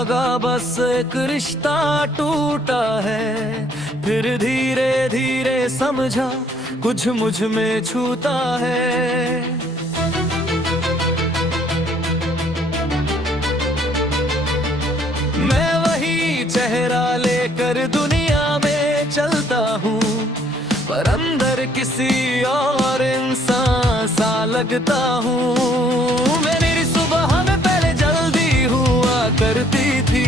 लगा बस एक रिश्ता टूटा है, फिर धीरे धीरे समझा कुछ मुझ में छूता है। मैं वही चेहरा लेकर दुनिया में चलता हूँ, पर अंदर किसी और इंसान सा लगता हूँ। मेरी सुबह में पहले जल्दी हुआ करती थी,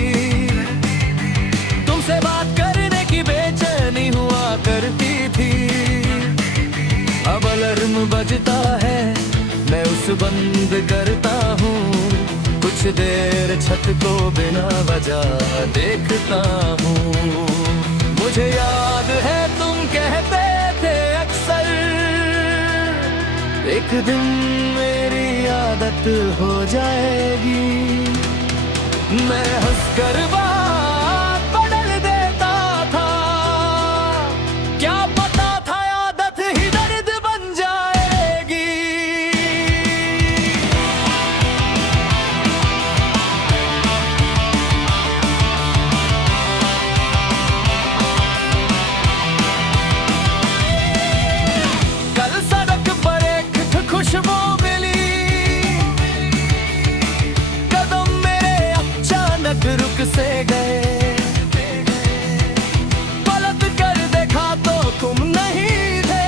तुमसे बात करने की बेचैनी हुआ करती थी। अब अलार्म बजता है, मैं उस बंद करता हूँ, कुछ देर छत को बिना वजह देखता हूँ। मुझे याद है तुम कहते थे अक्सर, एक दिन मेरी आदत हो जाएगी। मैं हंसकर बात बदल देता था, क्या पता था आदत ही दर्द बन जाएगी। कल सड़क पर एक खुशबू मिली, कदम मेरे अचानक रुक से गए। पलट कर देखा तो तुम नहीं थे,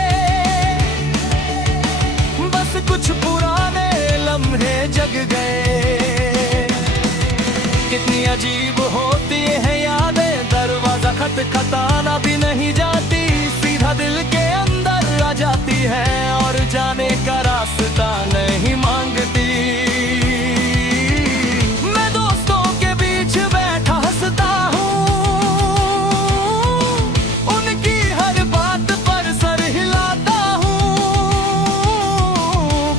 बस कुछ पुराने लम्हे जग गए। कितनी अजीब होती है यादें, दरवाजा खटखटाना भी नहीं जाती, सीधा दिल के अंदर आ जाती है और जाने का रास्ता नहीं मांगती। मैं दोस्तों के बीच बैठा हंसता हूँ, उनकी हर बात पर सर हिलाता हूँ,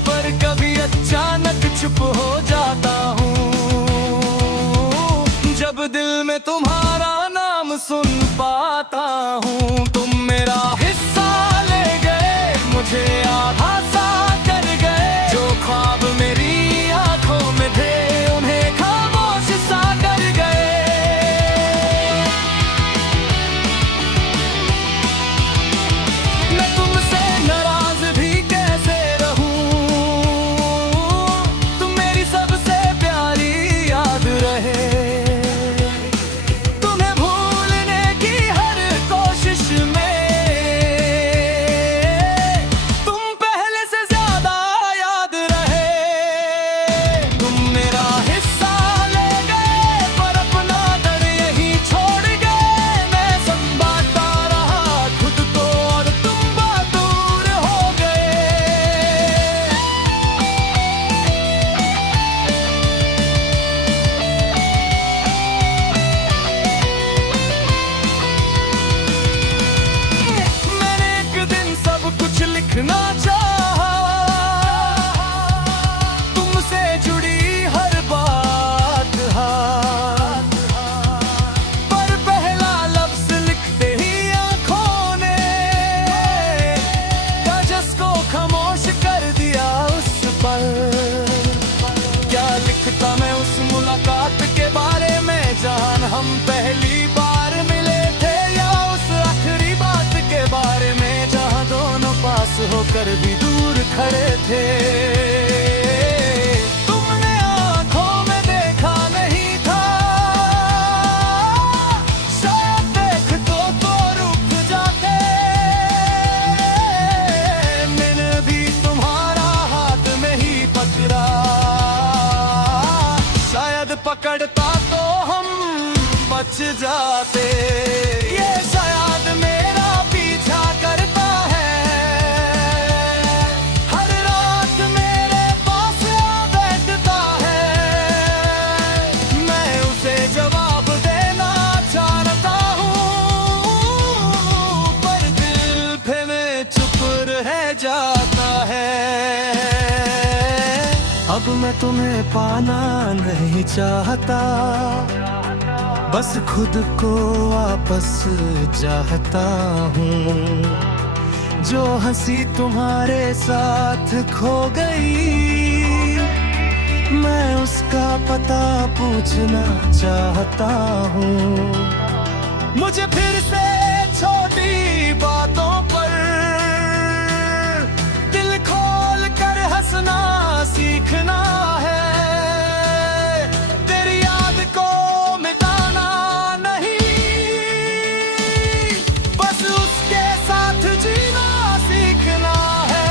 पर कभी अचानक चुप हो जाता हूँ। जब दिल में तुम्हारा नाम सुन पाता हूँ, तुम मेरा हिस्सा ले गए, मुझे आधा सा कर गए। जो ख्वाब मेरी आंखों में थे, उन्हें खामोश सा कर गए। मैं तुमसे नाराज भी कैसे रहूं, तुम मेरी सबसे प्यारी याद रहे। तुम्हें भूलने की हर कोशिश में तुम पहले से ज्यादा याद रहे। तुम मेरा हिस्सा ले गए, पर अपना दर यहीं छोड़ गए। मैं संभालता रहा खुद को और तुम बहादुर हो गए। मैंने एक दिन सब कुछ लिखना चाहा, तुमसे जुड़ी हर बात पर पहला लफ्ज लिखते ही आंखों ने कागज को खामोश कर दिया उस पर। क्या लिखता मैं उस मुलाकात के बारे में, जहां हम पहली बार मिले थे, या उस आखिरी बात के बारे में जहां दोनों पास होकर भी दूर खड़े थे। तुमने आंखों में देखा नहीं था, शायद देख तो रुक जाते। मैंने भी तुम्हारा हाथ में ही पकड़ा, शायद पकड़ता तो हम बच जाते। ये शायद मेरा पीछा करता है, हर रात मेरे पास आ बैठता है। मैं उसे जवाब देना चाहता हूँ, पर दिल फिर में चुप रह जाता है। अब मैं तुम्हें पाना नहीं चाहता, बस खुद को वापस चाहता हूँ। जो हंसी तुम्हारे साथ खो गई, मैं उसका पता पूछना चाहता हूँ। मुझे फिर से छोटी बातों पर दिल खोल कर हंसना सीखना है। तेरी याद को मिटाना नहीं, बस उसके साथ जीना सीखना है।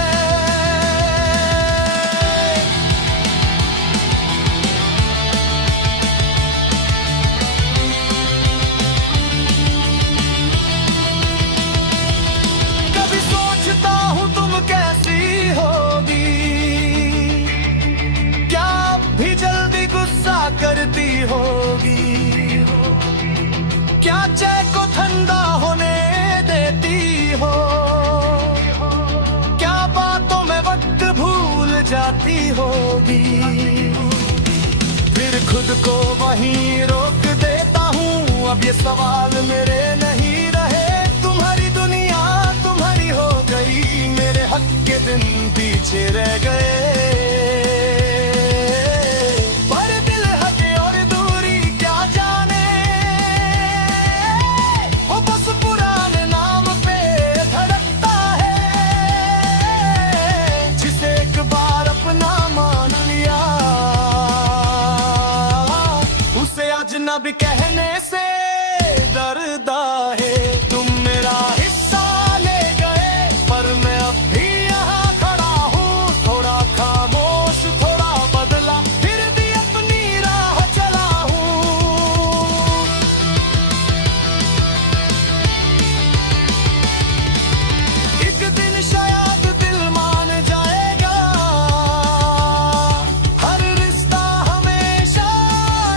कभी सोचता हूँ तुम कैसी होगी, क्या अब भी जल्दी गुस्सा करती होगी, क्या चाय को ठंडा होने देती हो, क्या बातों में वक्त भूल जाती होगी। फिर खुद को वहीं रोक देता हूँ, अब ये सवाल मेरे नहीं रहे। तुम्हारी दुनिया तुम्हारी हो गई, मेरे हक के दिन पीछे रह गए। पर दिल हटे और दूरी क्या जाने, वो बस पुराने नाम पे धड़कता है। जिसे एक बार अपना मान लिया, उसे अजनबी कहने से डरता है। तुम मेरा हिस्सा ले गए, पर मैं अब भी यहाँ खड़ा हूँ। थोड़ा खामोश थोड़ा बदला, फिर भी अपनी राह चला हूँ। एक दिन शायद दिल मान जाएगा, हर रिश्ता हमेशा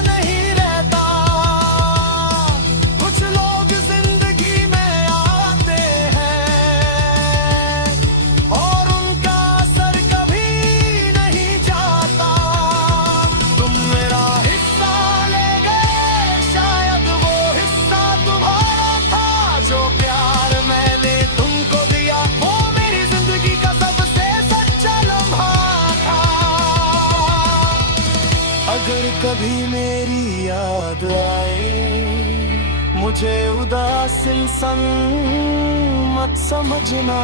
नहीं रहता। कुछ लोग जिंदगी में आते हैं और उनका असर कभी नहीं जाता। तुम मेरा हिस्सा ले गए, शायद वो हिस्सा तुम्हारा था। जो प्यार मैंने तुमको दिया, वो मेरी जिंदगी का सबसे सच्चा लम्हा था। अगर कभी मेरी याद आए, मुझे उदासीन सन मत समझना।